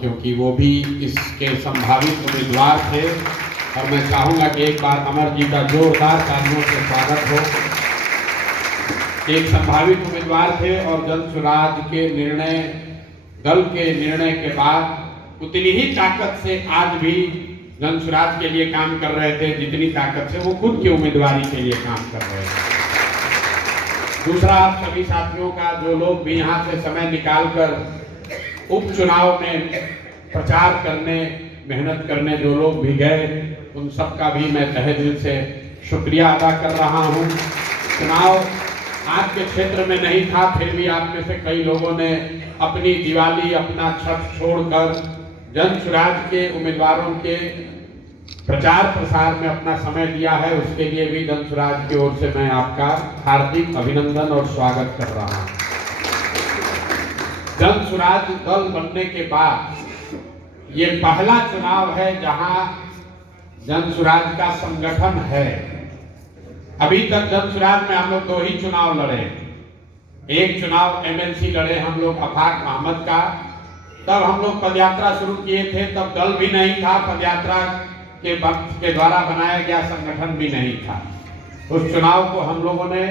क्योंकि वो भी इसके संभावित उम्मीदवार थे और मैं चाहूँगा कि एक बार अमर जी का जोरदार तालियों से स्वागत हो। एक संभावित उम्मीदवार थे और जन स्वराज के निर्णय, दल के निर्णय के बाद उतनी ही ताकत से आज भी जन स्वराज के लिए काम कर रहे थे जितनी ताकत से वो खुद की उम्मीदवारी के लिए काम कर रहे थे। दूसरा, आप सभी साथियों का, जो लोग भी यहाँ से समय निकालकर उपचुनाव में प्रचार करने, मेहनत करने जो लोग भी गए, उन सब का भी मैं तहे दिल से शुक्रिया अदा कर रहा हूँ। चुनाव आपके क्षेत्र में नहीं था, फिर भी आप में से कई लोगों ने अपनी दिवाली, अपना छठ छोड़कर जन स्वराज के उम्मीदवारों के प्रचार प्रसार में अपना समय दिया है। उसके लिए भी जन स्वराज की ओर से मैं आपका हार्दिक अभिनंदन और स्वागत कर रहा हूं। जन स्वराज दल बनने के बाद ये पहला चुनाव है जहां जन स्वराज का संगठन है। अभी तक जन स्वराज में हम लोग 2 ही चुनाव लड़े। एक चुनाव एमएलसी लड़े हम लोग आफाक अहमद का, तब हम लोग पदयात्रा शुरू किए थे, तब दल भी नहीं था, पदयात्रा के वक्त के द्वारा बनाया गया संगठन भी नहीं था। उस चुनाव को हम लोगों ने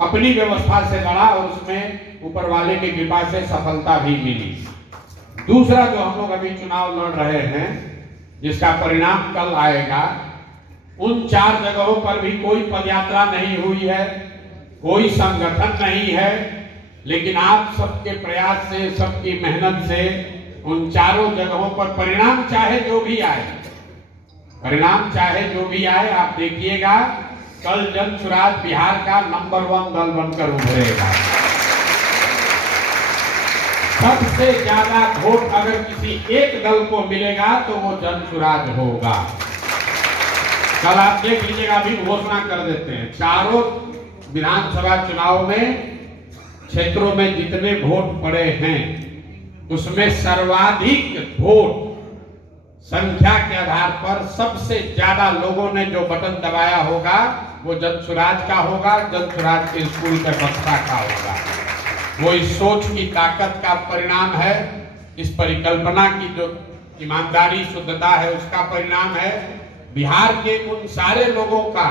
अपनी व्यवस्था से लड़ा और उसमें ऊपर वाले की कृपा से सफलता भी मिली। दूसरा जो हम लोग अभी चुनाव लड़ रहे हैं, जिसका परिणाम कल आएगा, उन 4 जगहों पर भी कोई पदयात्रा नहीं हुई है, कोई संगठन नहीं है, लेकिन आप सबके प्रयास से, सबकी मेहनत से उन 4 जगहों पर परिणाम चाहे जो भी आए, आप देखिएगा कल जन स्वराज बिहार का नंबर 1 दल बनकर उभरेगा। सबसे ज्यादा वोट अगर किसी एक दल को मिलेगा तो वो जन स्वराज होगा। कल आप देख लीजिएगा, अभी घोषणा कर देते हैं, 4 विधानसभा चुनाव में क्षेत्रों में जितने वोट पड़े हैं उसमें सर्वाधिक वोट संख्या के आधार पर सबसे ज्यादा लोगों ने जो बटन दबाया होगा वो जन स्वराज का होगा, जन स्वराज के स्कूल के बक्सा का होगा। वो इस सोच की ताकत का परिणाम है, इस परिकल्पना की जो ईमानदारी, शुद्धता है, उसका परिणाम है। बिहार के उन सारे लोगों का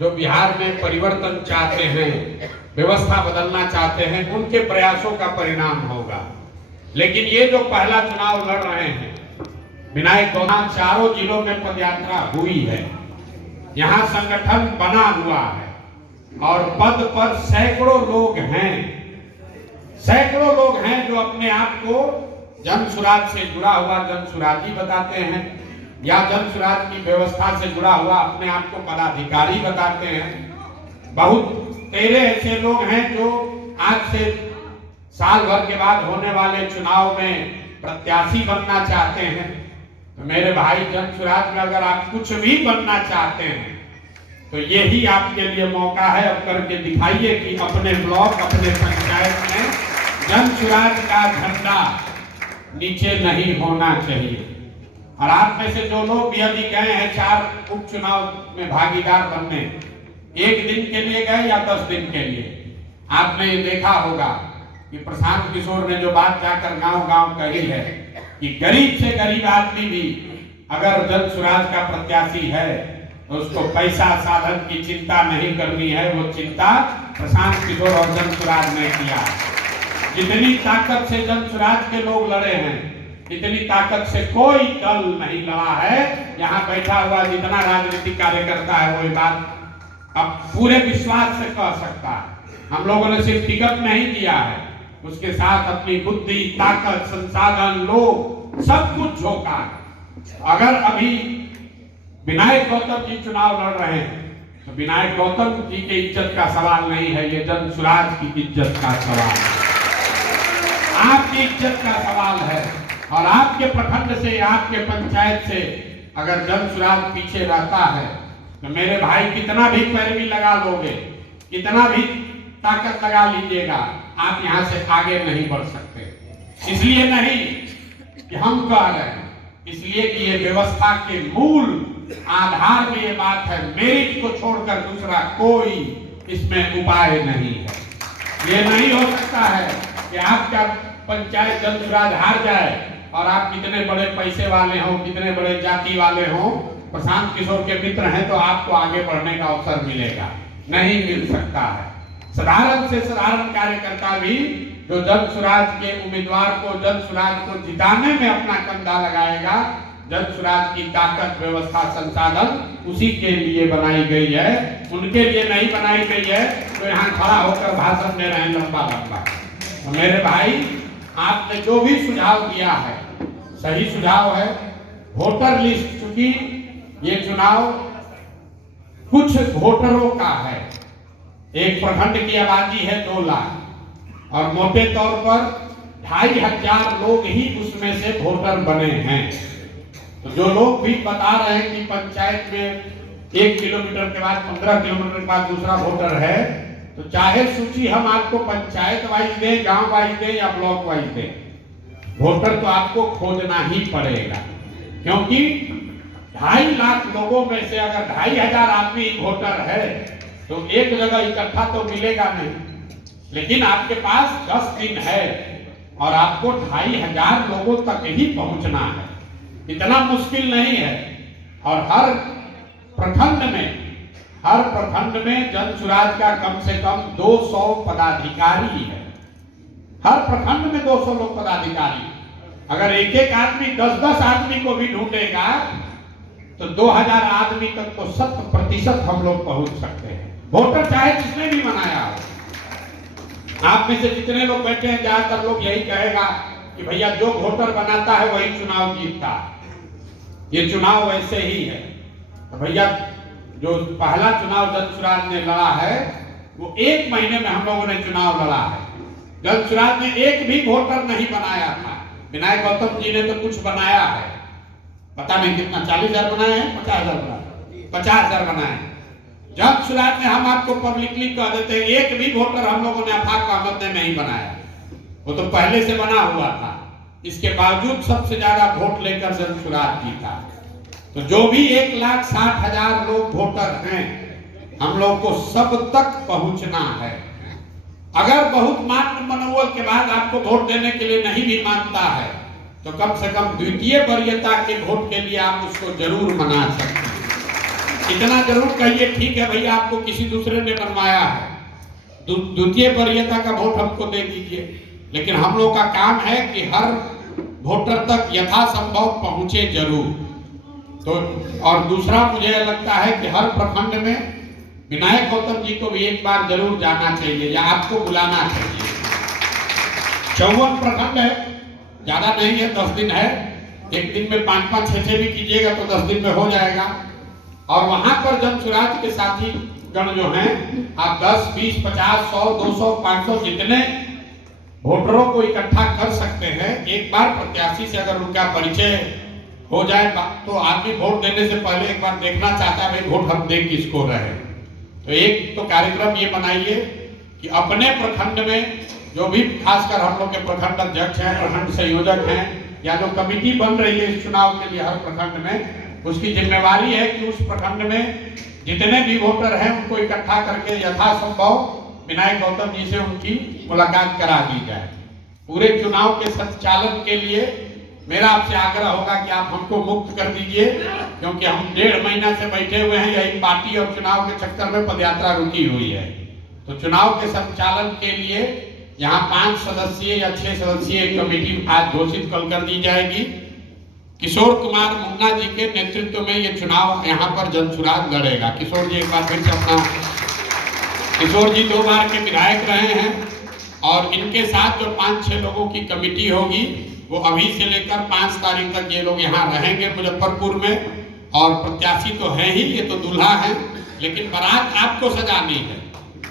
जो बिहार में परिवर्तन चाहते हैं, व्यवस्था बदलना चाहते हैं, उनके प्रयासों का परिणाम होगा। लेकिन ये जो पहला चुनाव लड़ रहे हैं, विनायक गौतम, 4 जिलों में पदयात्रा हुई है, यहाँ संगठन बना हुआ है और पद पर सैकड़ों लोग हैं जो अपने आप को जन स्वराज से जुड़ा हुआ जन स्वराजी बताते हैं या जन स्वराज की व्यवस्था से जुड़ा हुआ अपने आप को पदाधिकारी बताते हैं। बहुत तेरे ऐसे लोग हैं जो आज से साल भर के बाद होने वाले चुनाव में प्रत्याशी बनना चाहते हैं। तो मेरे भाई, जन स्वराज में अगर आप कुछ भी बनना चाहते हैं तो यही आपके लिए मौका है। अब करके दिखाइए कि अपने ब्लॉक, अपने पंचायत में जन स्वराज का झंडा नीचे नहीं होना चाहिए। और आप में से जो लोग भी अभी गए हैं 4 उपचुनाव में भागीदार बनने, 1 दिन के लिए गए या 10 दिन के लिए, आपने ये देखा होगा कि प्रशांत किशोर ने जो बात जाकर गांव-गांव कही है कि गरीब से गरीब आदमी भी अगर जन स्वराज का प्रत्याशी है तो उसको पैसा साधन की चिंता नहीं करनी है। वो चिंता प्रशांत किशोर और जन स्वराज ने किया। जितनी ताकत से जन स्वराज के लोग लड़े हैं, इतनी ताकत से कोई दल नहीं लड़ा है। यहाँ बैठा हुआ जितना राजनीतिक कार्यकर्ता है वो ये बात अब पूरे विश्वास से कह सकता है। हम लोगों ने सिर्फ टिकट नहीं दिया है, उसके साथ अपनी बुद्धि, ताकत, संसाधन, लोग, सब कुछ झोंका। अगर अभी विनायक गौतम जी चुनाव लड़ रहे हैं तो विनायक गौतम जी के इज्जत का सवाल नहीं है, ये जन स्वराज की इज्जत का सवाल है, आपकी इज्जत का सवाल है। और आपके प्रखंड से, आपके पंचायत से अगर जन स्वराज पीछे रहता है तो मेरे भाई कितना भी पैरवी लगा लोगे, कितना भी ताकत लगा लीजिएगा, आप यहाँ से आगे नहीं बढ़ सकते। इसलिए नहीं कि हम कह रहे हैं, इसलिए कि ये व्यवस्था के मूल आधार में ये बात है, मेरिट को छोड़कर दूसरा कोई इसमें उपाय नहीं है। ये नहीं हो सकता है कि आपका पंचायत जन स्वराज हार जाए और आप कितने बड़े पैसे वाले हो, कितने बड़े जाति वाले हो, प्रशांत किशोर के मित्र हैं तो आपको आगे बढ़ने का अवसर मिलेगा, नहीं मिल सकता है। साधारण से साधारण कार्यकर्ता भी जो जन स्वराज के उम्मीदवार को, जन स्वराज को जिताने में अपना कंधा लगाएगा, जन स्वराज की ताकत, व्यवस्था, संसाधन उसी के लिए बनाई गई है, उनके लिए नहीं बनाई गई है तो यहाँ खड़ा होकर भाषण दे रहे हैं लंबा लंबा। तो मेरे भाई, आपने जो भी सुझाव दिया है सही सुझाव है। वोटर लिस्ट, चूंकि ये चुनाव कुछ वोटरों का है, एक प्रखंड की आबादी है 2 लाख और मोटे तौर पर 2500 लोग ही उसमें से वोटर बने हैं। तो जो लोग भी बता रहे हैं कि पंचायत में 1 किलोमीटर के बाद 15 किलोमीटर के बाद दूसरा वोटर है, तो चाहे सूची हम आपको पंचायत वाइज दें, गांव वाइज दें या ब्लॉक वाइज दें, वोटर तो आपको खोजना ही पड़ेगा। क्योंकि 2.5 लाख लोगों में से अगर 2500 आदमी वोटर है तो एक जगह इकट्ठा तो मिलेगा नहीं, लेकिन आपके पास 10 दिन है और आपको 2500 लोगों तक ही पहुंचना है। इतना मुश्किल नहीं है। और हर प्रखंड में जन स्वराज का कम से कम 200 पदाधिकारी है। हर प्रखंड में 200 लोग पदाधिकारी। अगर एक एक आदमी 10-10 आदमी को भी ढूंढेगा तो 2000 आदमी तक तो 100% हम लोग पहुंच सकते हैं। वोटर चाहे जिसने भी बनाया हो। आप में से जितने लोग बैठे हैं ज्यादातर लोग यही कहेगा कि भैया जो वोटर बनाता है वही चुनाव जीतता है। ये चुनाव वैसे ही है। तो भैया जो पहला चुनाव जन स्वराज ने लड़ा है वो 1 महीने में हम लोगों ने चुनाव लड़ा है। जन स्वराज ने एक भी वोटर नहीं बनाया था। विनायक गौतम जी ने तो कुछ बनाया है, पता नहीं कितना, 40,000 बनाए हैं, 50,000 बनाए, 50,000 बनाए। जन स्वराज ने, हम आपको पब्लिकली कह देते हैं, एक भी वोटर हम लोगों ने आफाक अहमद ने नहीं बनाया। वो तो पहले से बना हुआ था। इसके बावजूद सबसे ज्यादा वोट लेकर जन स्वराज जीता। तो जो भी 1,60,000 लोग वोटर हैं, हम लोग को सब तक पहुंचना है। अगर बहुत मान मनोबल के बाद आपको वोट देने के लिए नहीं भी मानता है तो कम से कम द्वितीय वरीयता के वोट के लिए आप उसको जरूर मना सकते हैं। इतना जरूर कहिए, ठीक है भैया आपको किसी दूसरे ने बनवाया है, द्वितीय वरीयता का वोट हमको दे दीजिए। लेकिन हम लोग का काम है कि हर वोटर तक यथासंभव पहुंचे जरूर। तो और दूसरा मुझे लगता है कि हर प्रखंड में विनायक गौतम जी को भी एक बार जरूर जाना चाहिए या आपको बुलाना चाहिए। 54 प्रखंड है, ज्यादा नहीं है, 10 दिन है। एक दिन में 5-5, 6-6 भी कीजिएगा तो 10 दिन में हो जाएगा। और वहां पर जन स्वराज के साथी गण जो हैं, आप 10, 20, 50, 100, 200, 500 जितने वोटरों को इकट्ठा कर सकते हैं। एक बार प्रत्याशी से अगर उनका परिचय हो जाए तो आदमी वोट देने से पहले एक बार देखना चाहता है भाई वोट हम दे किसको रहे। तो एक तो कार्यक्रम ये बनाइए कि अपने प्रखंड में जो भी, खासकर हम लोग के प्रखंड अध्यक्ष हैं, प्रखंड संयोजक हैं, या जो कमेटी बन रही है इस चुनाव के लिए हर प्रखंड में, उसकी जिम्मेवारी है कि उस प्रखंड में जितने भी वोटर हैं उनको इकट्ठा करके यथासंभव विनायक गौतम जी से उनकी मुलाकात करा दी जाए। पूरे चुनाव के संचालन के लिए मेरा आपसे आग्रह होगा कि आप हमको मुक्त कर दीजिए, क्योंकि हम 1.5 महीना से बैठे हुए हैं। यही पार्टी और चुनाव के चक्कर में पदयात्रा रुकी हुई है। तो चुनाव के संचालन के लिए यहाँ 5 सदस्यीय या 6 सदस्यीय कमेटी आज घोषित कल कर दी जाएगी। किशोर कुमार मुन्ना जी के नेतृत्व में ये चुनाव यहाँ पर जन स्वराज लड़ेगा। किशोर जी एक बार फिर से अपना, किशोर जी 2 बार के विधायक रहे हैं और इनके साथ जो 5-6 लोगों की कमेटी होगी वो अभी से लेकर 5 तारीख तक ये लोग यहाँ रहेंगे मुजफ्फरपुर में। और प्रत्याशी तो है ही, ये तो दूल्हा है, लेकिन बारात आपको सजानी है।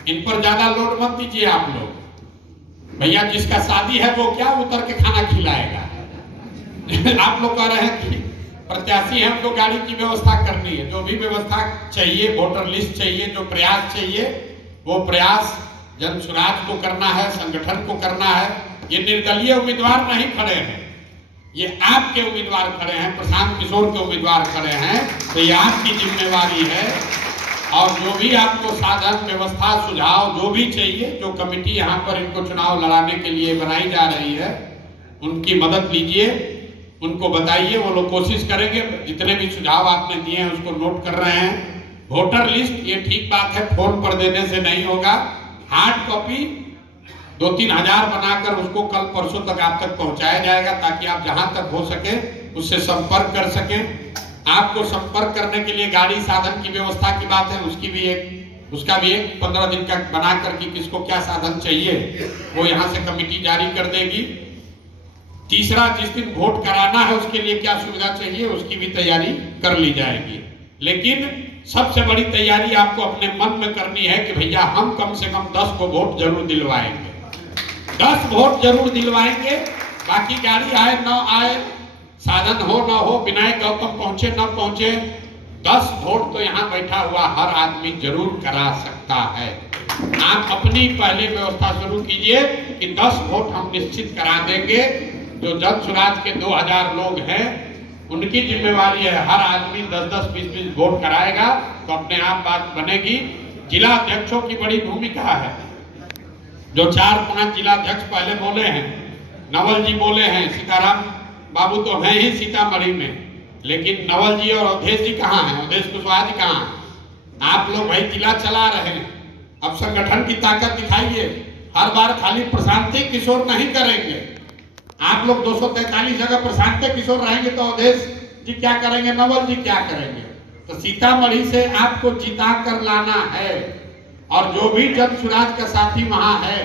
इन पर ज्यादा लोड मत दीजिए आप लोग। भैया जिसका शादी है वो क्या उतर के खाना खिलाएगा? आप लोग कह रहे हैं कि प्रत्याशी है, हमको गाड़ी की व्यवस्था करनी है। जो भी व्यवस्था चाहिए, वोटर लिस्ट चाहिए, जो प्रयास चाहिए वो प्रयास जन स्वराज को करना है, संगठन को करना है। ये निर्दलीय उम्मीदवार नहीं खड़े हैं, ये आपके उम्मीदवार खड़े हैं, प्रशांत किशोर के उम्मीदवार खड़े हैं। तो ये आपकी जिम्मेवारी है। और जो भी आपको साधन, व्यवस्था, सुझाव जो भी चाहिए, जो कमेटी यहाँ पर इनको चुनाव लड़ाने के लिए बनाई जा रही है, उनकी मदद लीजिए। उनको बताइए, वो लोग कोशिश करेंगे। जितने भी सुझाव आपने दिए हैं उसको नोट कर रहे हैं। वोटर लिस्ट, ये ठीक बात है, फोन पर देने से नहीं होगा। हार्ड कॉपी 2-3 हजार बनाकर उसको कल परसों तक आप तक पहुंचाया जाएगा, ताकि आप जहां तक हो सके उससे संपर्क कर सकें। आपको संपर्क करने के लिए गाड़ी साधन की व्यवस्था की बात है, उसका भी एक 15 दिन का बना करके किसको क्या साधन चाहिए वो यहाँ से कमेटी जारी कर देगी। तीसरा, जिस दिन वोट कराना है उसके लिए क्या सुविधा चाहिए उसकी भी तैयारी कर ली जाएगी। लेकिन सबसे बड़ी तैयारी आपको अपने मन में करनी है कि भैया हम कम से कम 10 को वोट जरूर दिलवाएंगे, 10 वोट जरूर दिलवाएंगे। बाकी गाड़ी आए न आए, साधन हो न हो, विनायक गौतम पहुंचे न पहुंचे, 10 वोट तो यहाँ बैठा हुआ हर आदमी जरूर करा सकता है। आप अपनी पहले व्यवस्था शुरू कीजिए कि 10 वोट हम निश्चित करा देंगे। जो जन सुराज के 2000 लोग हैं उनकी जिम्मेवारी है, हर आदमी 10-10, 20-20 वोट कराएगा तो अपने आप बात बनेगी। जिला अध्यक्षों की बड़ी भूमिका है। जो 4-5 जिला अध्यक्ष पहले बोले हैं, नवल जी बोले हैं, सीताराम बाबू तो हैं ही सीतामढ़ी में, लेकिन नवल जी और अवधेश जी कहाँ हैं? अवधेश कुशवाहा जी कहाँ हैं? आप लोग भाई जिला चला रहे हैं, अब संगठन की ताकत दिखाइए। हर बार खाली प्रशांति किशोर नहीं करेंगे। आप लोग 243 जगह प्रशांति किशोर रहेंगे तो अवधेश जी क्या करेंगे, नवल जी क्या करेंगे? तो सीतामढ़ी से आपको जिता कर लाना है। और जो भी जन सुराज का साथी वहां है,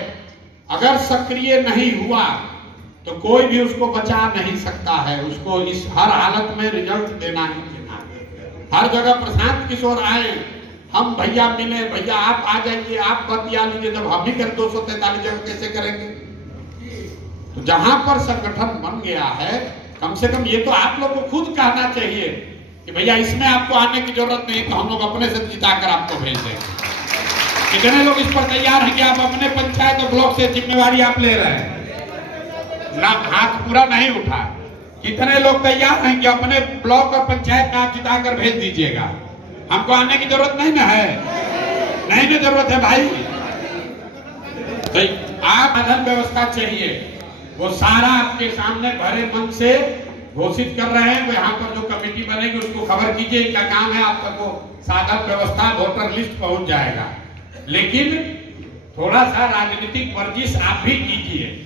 अगर सक्रिय नहीं हुआ तो कोई भी उसको बचा नहीं सकता है। उसको इस हर हालत में रिजल्ट देना ही देना है। हर जगह प्रशांत किशोर आए, हम भैया मिले, भैया आप आ जाइए, आप बतिया लीजिए, जब हम ही कर 243 जगह कैसे करेंगे? तो जहां पर संगठन बन गया है, कम से कम ये तो आप लोग को खुद कहना चाहिए कि भैया इसमें आपको आने की जरूरत नहीं, तो हम लोग अपने से जिताकर आपको भेज देंगे। कितने लोग इस पर तैयार हैं कि आप अपने पंचायत और ब्लॉक से जिम्मेवारी आप ले रहे हैं? ना, हाथ पूरा नहीं उठा। कितने लोग तैयार हैं कि अपने ब्लॉक और पंचायत में आप जिताकर भेज दीजिएगा? हमको आने की जरूरत नहीं ना है, नहीं ना जरूरत है भाई। तो आप साधन व्यवस्था चाहिए, वो सारा आपके सामने भरे मन से घोषित कर रहे हैं। यहाँ पर जो कमेटी बनेगी उसको खबर कीजिए, इनका काम है आप तक वो साधन व्यवस्था, वोटर लिस्ट पहुंच जाएगा। लेकिन थोड़ा सा राजनीतिक वर्जिश आप भी कीजिए।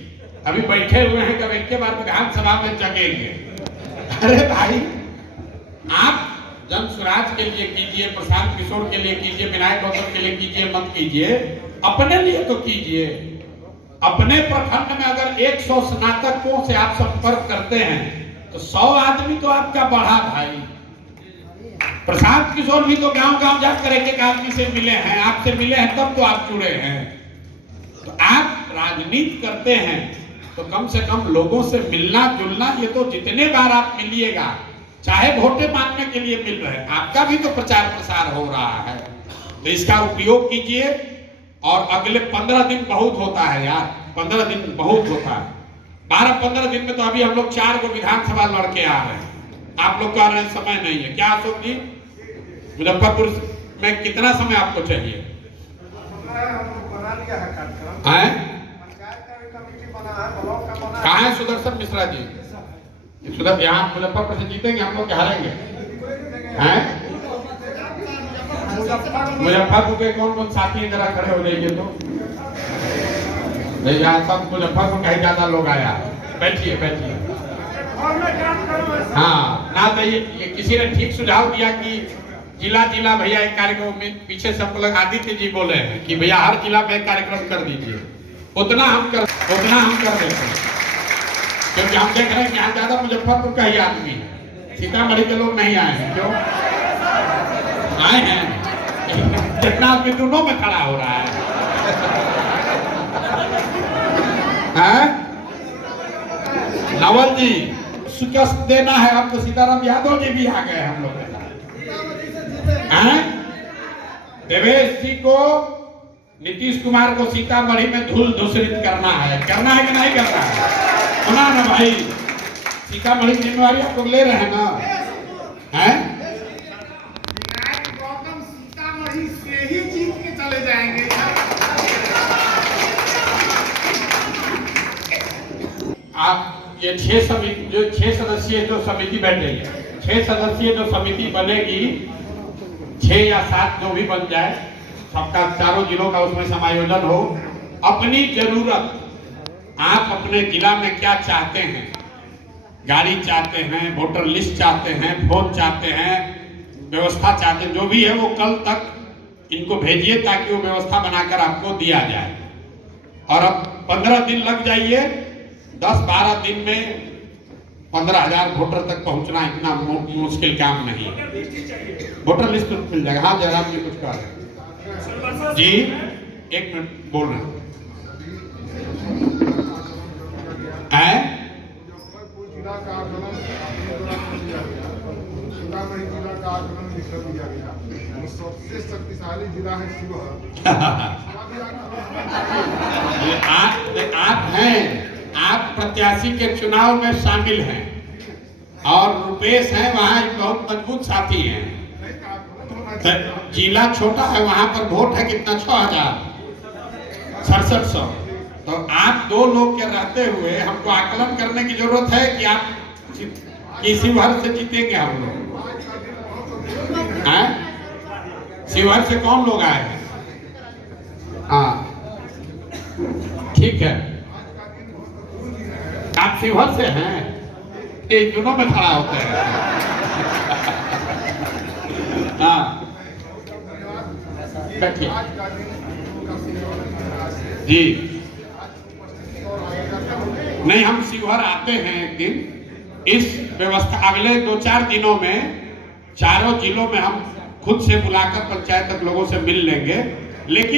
अभी बैठे हुए हैं, कब एक के बार विधानसभा में जगेंगे? अरे भाई, आप जन सुराज के लिए कीजिए, प्रशांत किशोर के लिए कीजिए, विनायक गौतम के लिए कीजिए, मत कीजिए, अपने लिए तो कीजिए। अपने प्रखंड में अगर 100 स्नातकों से आप संपर्क करते हैं तो 100 आदमी तो आपका बढ़ा भाई। प्रशांत किशोर भी तो गांव-गांव जाकर एक-एक आदमी से मिले हैं, आपसे मिले हैं, तब तो आप जुड़े हैं। तो आप राजनीति करते हैं तो कम से कम लोगों से मिलना जुलना, ये तो जितने बार आप मिलिएगा, चाहे वोटे मांगने के लिए मिल रहे हैं, आपका भी तो प्रचार प्रसार हो रहा है। तो इसका उपयोग कीजिए। और अगले 15 दिन बहुत होता है यार, 15 दिन बहुत होता है। 12-15 दिन में तो अभी हम लोग 4 को विधानसभा लड़के आ रहे हैं। आप लोग कह रहे हैं समय नहीं है। क्या अशोक जी, मुजफ्फरपुर में कितना समय आपको चाहिए? कहाँ है सुदर्शन मिश्रा जी? यहाँ मुजफ्फरपुर से जीतेंगे हम लोग, हारेंगे? हैं? मुजफ्फरपुर के कौन-कौन साथी हैं, जरा खड़े हो जाइए तो। यहाँ सब मुजफ्फरपुर का ही ज्यादा लोग आया। बैठिए बैठिए। हाँ ना, तो ये किसी ने ठीक सुझाव दिया कि जिला जिला भैया एक कार्यक्रम में, पीछे से हमको लगा आदित्य जी बोले हैं कि भैया हर जिला में एक कार्यक्रम कर दीजिए। उतना हम कर देते हैं, क्योंकि हम देख रहे हैं कि यहाँ ज्यादा मुजफ्फरपुर का ही आदमी है, सीतामढ़ी के लोग नहीं आए हैं। क्यों आए हैं? जितना आदमी दोनों में खड़ा हो रहा है। नवल जी शिकस्त देना है हमको, सीताराम यादव जी भी आ गए हम लोग के साथ। देवेश जी को, नीतीश कुमार को सीतामढ़ी में धूल धूसरित करना है कि नहीं करना है? सुना ना भाई, सीतामढ़ी की जिम्मेवारी आप लोग ले रहे हैं ना? हैं? विनायक गौतम सीतामढ़ी से ही जीत के चले जाएंगे। आप ये 6 सदस्यीय जो समिति बैठेगी, 6 सदस्यीय जो समिति बनेगी, 6 या 7 जो भी बन जाए, सबका चारों जिलों का उसमें समायोजन हो। अपनी जरूरत, आप अपने जिला में क्या चाहते हैं, गाड़ी चाहते हैं, वोटर लिस्ट चाहते हैं, फोन चाहते हैं, व्यवस्था चाहते हैं, जो भी है वो कल तक इनको भेजिए ताकि वो व्यवस्था बनाकर आपको दिया जाए। और अब 15 दिन लग जाइए, 10-12 दिन में 15,000 वोटर तक पहुंचना इतना मुश्किल काम नहीं है। वोटर लिस्ट मिल जाएगा। हाँ जयराम जी कुछ कह रहे हैं जी, 1 मिनट बोल रहे हैं। जिला का आकलन सीतामढ़ी जिला का आकलन लिख दिया गया। सबसे शक्तिशाली जिला है शिवहर। आप हैं, आप प्रत्याशी के चुनाव में शामिल हैं और रुपेश हैं वहाँ एक बहुत मजबूत साथी हैं। जिला छोटा है, वहाँ पर वोट है कितना, 6,6700। तो आप 2 लोग के रहते हुए हमको आकलन करने की जरूरत है कि आप शिवहर से जीतेंगे हम लोग। शिवहर से कौन लोग आए हैं? हाँ ठीक है, आप शिवहर से हैं, ये दोनों में खड़ा होते हैं। हाँ बैठिए जी। नहीं, हम शिवहर आते हैं एक दिन। इस व्यवस्था अगले 2-4 दिनों में चारों जिलों में हम खुद से बुलाकर पंचायत तक लोगों से मिल लेंगे, लेकिन